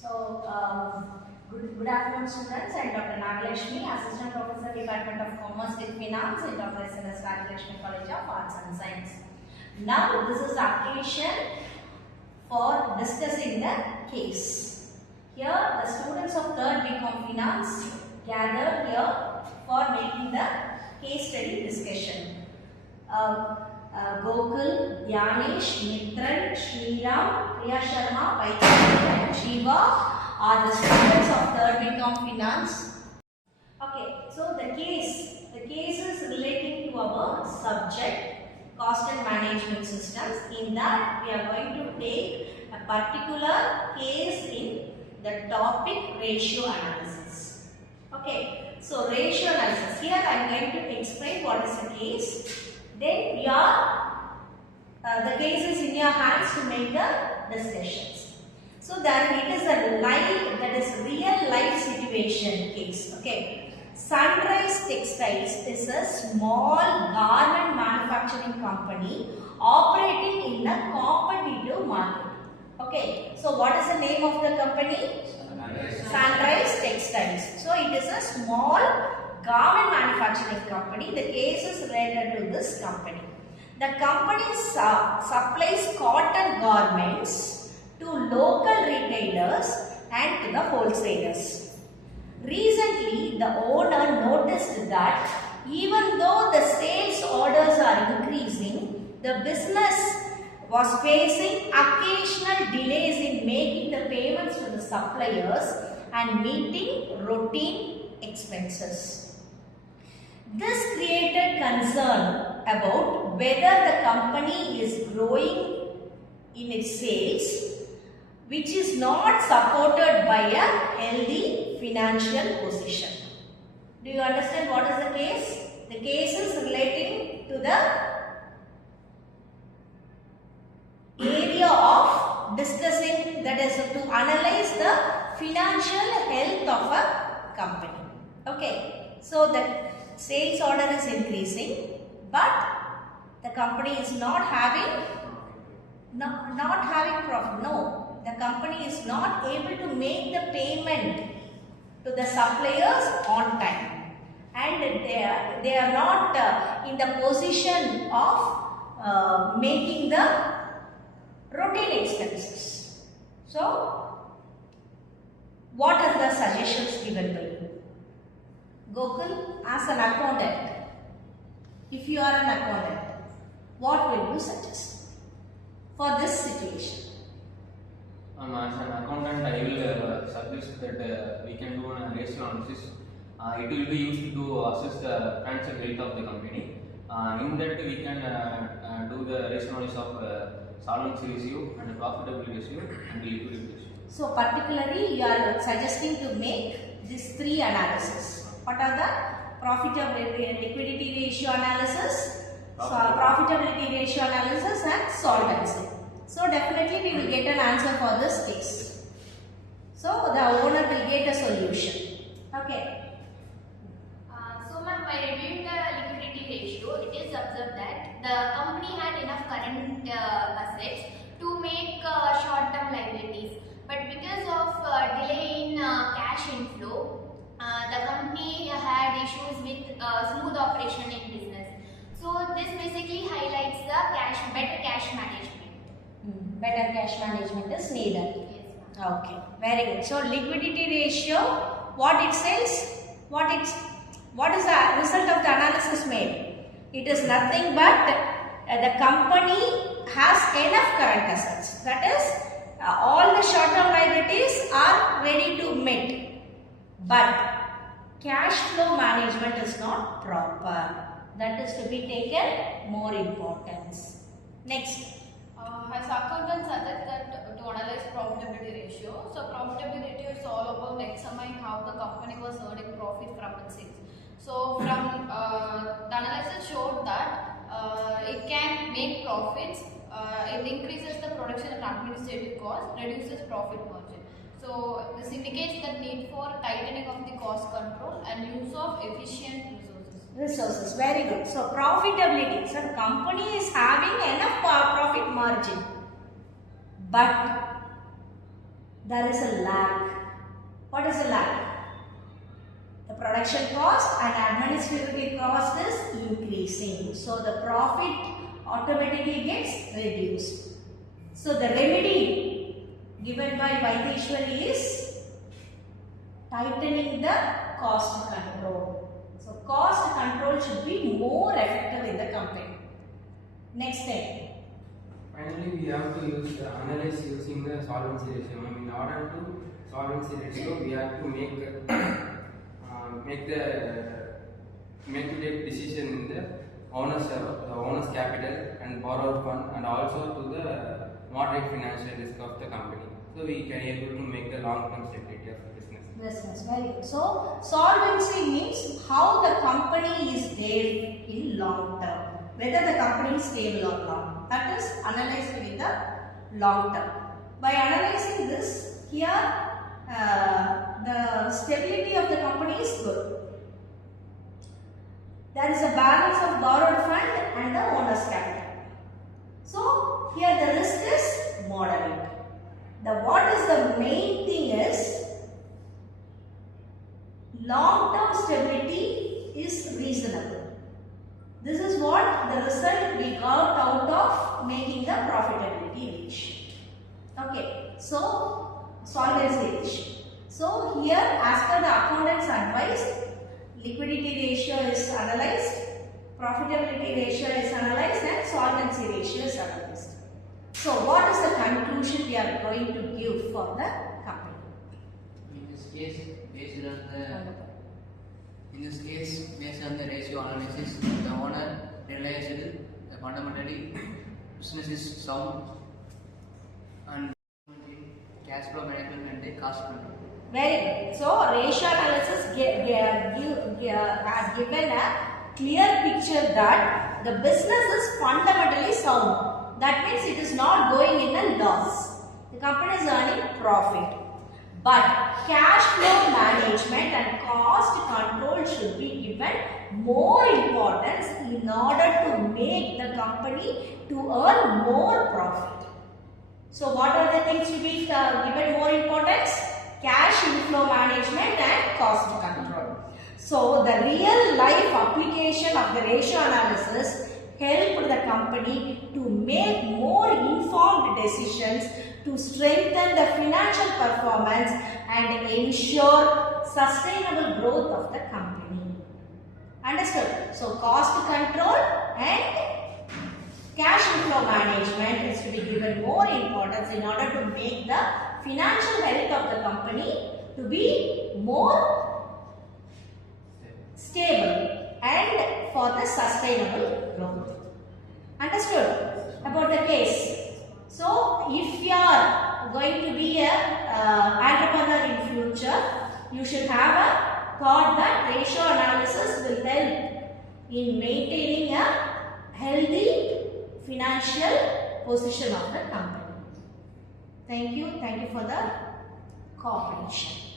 Good afternoon students. I am Dr. Nagalakshmi, Assistant Professor, Department of Commerce and Finance in Dr. S.N.S. Nagalakshmi College of Arts and Science. Now this is occasion for discussing the case. Here the students of 3rd BCom Finance gathered here for making the case study discussion. Gokul, Dhyanesh, Mitral, Shriram, Priya Sharma, Paitani and Jiva are the students of 3rd BCom Finance. Okay, so the case is relating to our subject, cost and management systems. In that we are going to take a particular case in the topic ratio analysis. Okay, so ratio analysis. Here I am going to explain what is the case. Then the case is in your hands to make the discussions. So then it is a live, that is real life situation case. Okay. Sunrise Textiles is a small garment manufacturing company operating in a competitive market. Okay. So what is the name of the company? Sunrise Textiles. So it is a small garment manufacturing company. The case is related to this company. The company supplies cotton garments to local retailers and to the wholesalers. Recently, the owner noticed that even though the sales orders are increasing, the business was facing occasional delays in making the payments to the suppliers and meeting routine expenses. This created concern about whether the company is growing in its sales, which is not supported by a healthy financial position. Do you understand what is the case? The case is relating to the area of discussing, that is to analyze the financial health of a company. Okay, so the sales order is increasing, but the company is not having profit. No, the company is not able to make the payment to the suppliers on time, and they are not in the position of making the routine expenses. So, what are the suggestions given by you? Gokul, as an accountant, if you are an accountant, what will you suggest for this situation? As an accountant, I will suggest that we can do a ratio analysis. It will be used to assess the financial health of the company. In that, we can do the ratio analysis of solvency ratio and profitability ratio and liquidity ratio. So, particularly, you are suggesting to make these 3 analyses. What are the profitability and liquidity ratio analysis, profitability ratio analysis and solvency. So definitely we will get an answer for this case. So the owner will get a solution. Okay. So ma'am, by reviewing the liquidity ratio, it is observed that the company had enough current assets to make short-term liabilities. But because of delay in cash inflow, the company had issues with smooth operation in business. So this basically highlights the better cash management. Better cash management is needed. Yes. Okay, very good. So liquidity ratio, what it says, what is the result of the analysis made? It is nothing but the company has enough current assets. That is, all the short-term liabilities are ready to meet, but cash flow management is not proper. That is to be taken more importance. Next. As accountants suggest that to analyze profitability ratio. So profitability ratio is all about examining how the company was earning profit from its sales. So from the analysis showed that it can make profits, it increases the production and administrative cost, reduces profit margin. So this indicates the need for tightening of the cost control and use of efficient resources. Very good. So profitability. So the company is having enough profit margin, but there is a lag. What is a lag? The production cost and administrative cost is increasing. So the profit automatically gets reduced. So the remedy given by Vaideshwari is tightening the cost control. So cost control should be more effective in the company. Next thing. Finally, we have to analyze using the solvency ratio. In order to solvency ratio, we have to make to take decision in the owner's capital and borrower fund, and also to the moderate financial risk of the company. So we can able to make the long-term stability of the business. Very good. So solvency means how the company is there in long term, whether the company is stable or not. That is analyzed with the long term. By analyzing this, here the stability of the company is good. There is a balance of borrowed fund and the owner's capital. So here the risk is moderate. What is the main thing is long-term stability is reasonable. This is what the result we got out of making the profitability ratio. Okay, so solvency ratio. So here, as per the accountant's advice, liquidity ratio is analyzed, profitability ratio is analyzed, and solvency ratio is analyzed. So what is the conclusion we are going to give for the company? In this case, based on the ratio analysis, the owner realized that fundamentally business is sound and cash flow management and cost control. Very good. So ratio analysis has given a clear picture that the business is fundamentally sound. That means it is not going in a loss. The company is earning profit. But cash flow management and cost control should be given more importance in order to make the company to earn more profit. So what are the things to be given more importance? Cash inflow management and cost control. So the real life application of the ratio analysis helped the company to make more informed decisions to strengthen the financial performance and ensure sustainable growth of the company. Understood? So cost control and cash inflow management is to be given more importance in order to make the financial health of the company to be more stable and for the sustainable growth. Understood about the case? So if you are going to be an entrepreneur in future, you should have a thought that ratio analysis will help in maintaining a healthy financial position of the company. Thank you for the cooperation.